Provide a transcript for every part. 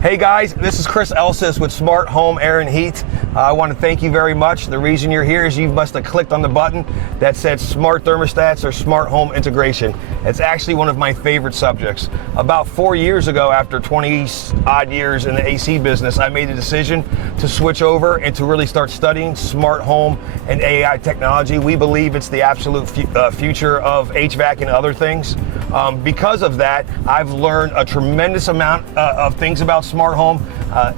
Hey guys, this is Chris Elsis with Smart Home Air and Heat. I want to thank you very much. The reason you're here is you must have clicked on the button that said Smart Thermostats or Smart Home Integration. It's actually one of my favorite subjects. About 4 years ago, after 20 odd years in the AC business, I made the decision to switch over and to really start studying smart home and AI technology. We believe it's the absolute future of HVAC and other things. Because of that, I've learned a tremendous amount of things about smart home.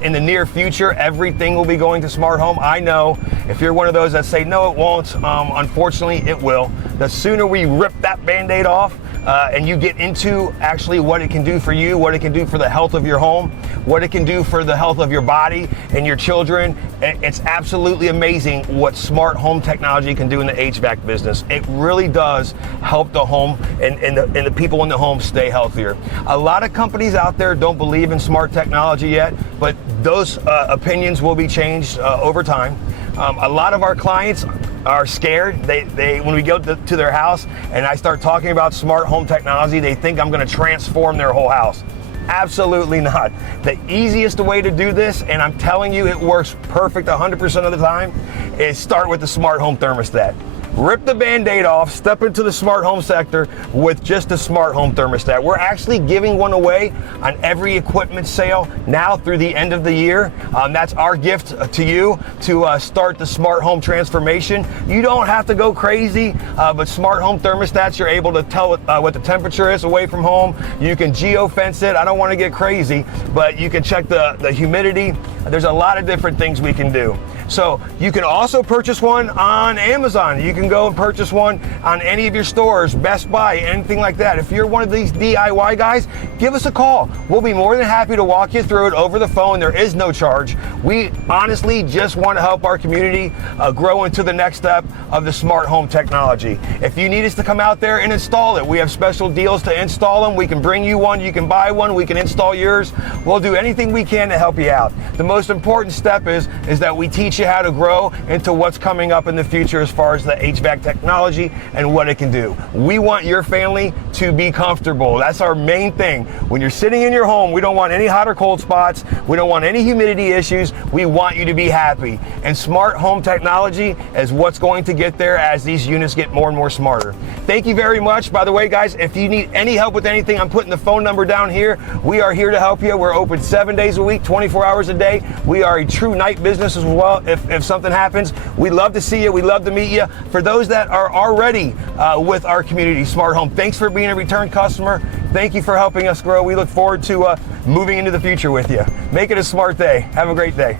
In the near future, everything will be going to smart home. I know if you're one of those that say, no, it won't, unfortunately, it will. The sooner we rip that Band-Aid off and you get into actually what it can do for you, what it can do for the health of your home, what it can do for the health of your body and your children, it's absolutely amazing what smart home technology can do in the HVAC business. It really does help the home and the people in the home stay healthier. A lot of companies out there don't believe in smart technology yet, but those opinions will be changed over time. A lot of our clients are scared. They when we go to their house and I start talking about smart home technology, they think I'm going to transform their whole house. Absolutely not. The easiest way to do this, and I'm telling you it works perfect 100% of the time, is start with the smart home thermostat. Rip the Band-Aid off, step into the smart home sector with just a smart home thermostat. We're actually giving one away on every equipment sale now through the end of the year. That's our gift to you to start the smart home transformation. You don't have to go crazy, but smart home thermostats, you're able to tell what the temperature is away from home. You can geo-fence it. I don't want to get crazy, but you can check the humidity. There's a lot of different things we can do. So you can also purchase one on Amazon. You can go and purchase one on any of your stores, Best Buy, anything like that. If you're one of these DIY guys, give us a call. We'll be more than happy to walk you through it over the phone. There is no charge. We honestly just want to help our community grow into the next step of the smart home technology. If you need us to come out there and install it, we have special deals to install them. We can bring you one, you can buy one, we can install yours. We'll do anything we can to help you out. The most important step is that we teach you how to grow into what's coming up in the future as far as the HVAC technology and what it can do. We want your family to be comfortable. That's our main thing. When you're sitting in your home, we don't want any hot or cold spots. We don't want any humidity issues. We want you to be happy. And smart home technology is what's going to get there as these units get more and more smarter. Thank you very much. By the way, guys, if you need any help with anything, I'm putting the phone number down here. We are here to help you. We're open 7 days a week, 24 hours a day. We are a true night business as well. If something happens, we love to see you. We love to meet you. For those that are already with our community, Smart Home, thanks for being a return customer. Thank you for helping us grow. We look forward to moving into the future with you. Make it a smart day. Have a great day.